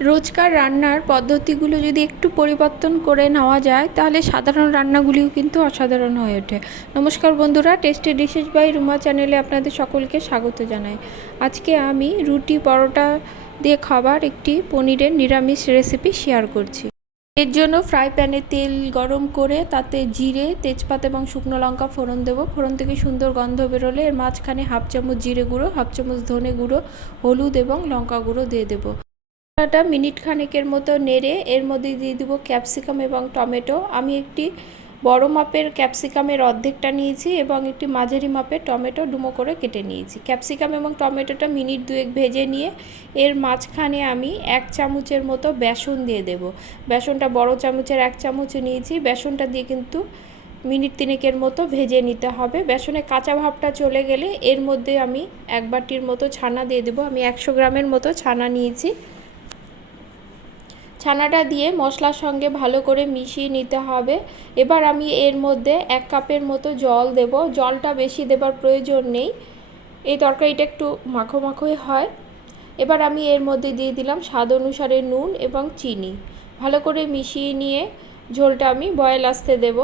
রোজকার রান্নার পদ্ধতিগুলো যদি একটু পরিবর্তন করে নেওয়া যায় তাহলে সাধারণ রান্নাগুলিও কিন্তু অসাধারণ হয়ে ওঠে। নমস্কার বন্ধুরা, টেস্টি ডিশেস বাই রুমা চ্যানেলে আপনাদের সকলকে স্বাগত জানাই। আজকে আমি রুটি পরোটা দিয়ে খাবার একটি পনিরের নিরামিষ রেসিপি শেয়ার করছি। এর জন্য ফ্রাই প্যানে তেল গরম করে তাতে জিরে, তেজপাতা এবং শুকনো লঙ্কা ফোড়ন দেবো। ফোড়ন থেকে সুন্দর গন্ধ বেরোলে এর মাঝখানে হাফ চামচ জিরে গুঁড়ো, হাফ চামচ ধনে গুঁড়ো, হলুদ এবং লঙ্কা গুঁড়ো দিয়ে দেবো। মিনিট খানেকের মতো নেড়ে এর মধ্যে দিয়ে দেবো ক্যাপসিকাম এবং টমেটো। আমি একটি বড় মাপের ক্যাপসিকামের অর্ধেকটা নিয়েছি এবং একটি মাঝারি মাপের টমেটো ডুমো করে কেটে নিয়েছি। ক্যাপসিকাম এবং টমেটোটা মিনিট দুয়েক ভেজে নিয়ে এর মাঝখানে আমি 1 চামচের মতো বেসন দিয়ে দেব। বেসনটা বড় চামচের 1 চামচ নিয়েছি। বেসনটা দিয়ে কিন্তু মিনিট 3 মতো ভেজে নিতে হবে। বেসনে কাঁচা ভাবটা চলে গেলে এর মধ্যে আমি 1 বাটির মতো ছানা দিয়ে দেবো। আমি 100 গ্রামের মতো ছানা নিয়েছি। ছানাটা দিয়ে মশলার সঙ্গে ভালো করে মিশিয়ে নিতে হবে। এবার আমি এর মধ্যে 1 কাপের মতো জল দেব। জলটা বেশি দেবার প্রয়োজন নেই, এই তরকারিটা একটু মাখো মাখোই হয়। এবার আমি এর মধ্যে দিয়ে দিলাম স্বাদ অনুসারে নুন এবং চিনি। ভালো করে মিশিয়ে নিয়ে ঝোলটা আমি বয়েল আসতে দেব।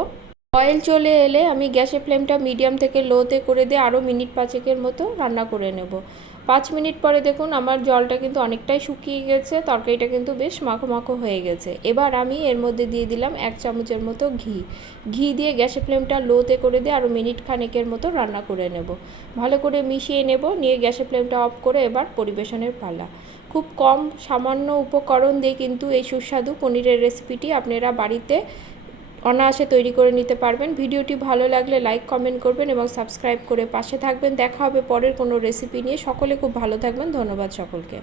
বয়েল চলে এলে আমি গ্যাসের ফ্লেমটা মিডিয়াম থেকে লোতে করে দিয়ে আরও মিনিট 5 মতো রান্না করে নেব। 5 মিনিট পরে দেখুন আমার জলটা কিন্তু অনেকটাই শুকিয়ে গেছে, তরকারিটা কিন্তু বেশ মাখো মাখো হয়ে গেছে। এবার আমি এর মধ্যে দিয়ে দিলাম 1 চামচের মতো ঘি দিয়ে গ্যাসের ফ্লেমটা লোতে করে দিয়ে আরও মিনিট খানেকের মতো রান্না করে নেব। ভালো করে মিশিয়ে নেব, নিয়ে গ্যাসের ফ্লেমটা অফ করে এবার পরিবেশনের পালা। খুব কম সামান্য উপকরণ দিয়ে কিন্তু এই সুস্বাদু পনিরের রেসিপিটি আপনারা বাড়িতে অনায়াসে তৈরি করে নিতে পারবেন। ভিডিওটি ভালো লাগলে লাইক কমেন্ট করবেন এবং সাবস্ক্রাইব করে পাশে থাকবেন। দেখা হবে পরের কোনো রেসিপি নিয়ে। সকলে খুব ভালো থাকবেন। ধন্যবাদ সকলকে।